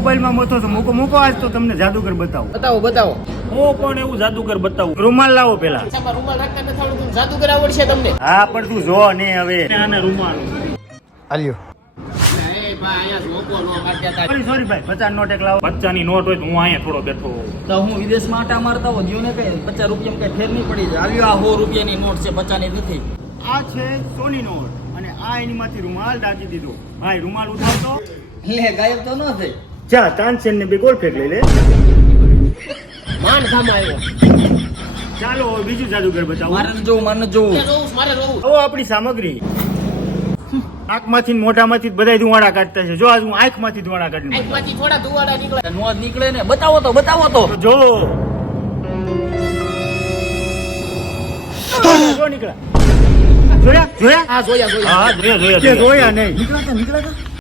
મોબાઈલમાં મોતો છો. મૂકો મૂકો, આજ તો તમને જાદુગર બતાવો. બતાવો બતાવો. હું પણ એવું જાદુગર બતાવું. રૂમાલ લાવો પેલા. તમારા રૂમાલ રાખતા નથી આવડતું, જાદુગર આવડશે તમને? હા પણ તું જો ને હવે. આને રૂમાલ હાલ્યો. એ ભાઈ અહીંયા લોકો નો મારતા હતા. સોરી ભાઈ, 50 નોટ એક લાવો. બચ્ચાની નોટ હોય તો હું અહીંયા થોડો બેઠો હોઉં. તો હું વિદેશમાં આટા મારતા હોઉં જીવને કઈ 50 રૂપિયામાં કઈ ફેર નહીં પડી જાય. આવ્યો આ 100 રૂપિયાની નોટ છે, 50 ની નથી. આ છે સોની નોટ અને આ એનીમાંથી રૂમાલ ડાકી દીધો. ભાઈ રૂમાલ ઉઠાવતો. લે ગાયબ તો ન થઈ. ચા તાનસેન ને બે ગોળ ફેંક લઈ લે. માન ધામ આવ્યો. ચાલો હવે બીજું જાદુગર બતાવો. મારે ન જોવું, મારે ન જોવું. મારે રોવું. આવો આપણી સામગ્રી. આંખમાંથી ને મોઢામાંથી બધા ધુવાડા કાઢતા છે. જો આજ હું આંખમાંથી ધુવાડા કાઢી નાખું. આંખમાંથી થોડા ધુવાડા નીકળે. નોંધ નીકળે ને. બતાવો તો, બતાવો તો. તો જો જો નીકળ્યા. જોયા જોયા? હા જોયા જોયા. હા જોયા જોયા નહીં. નીકળાતા નીકળાતા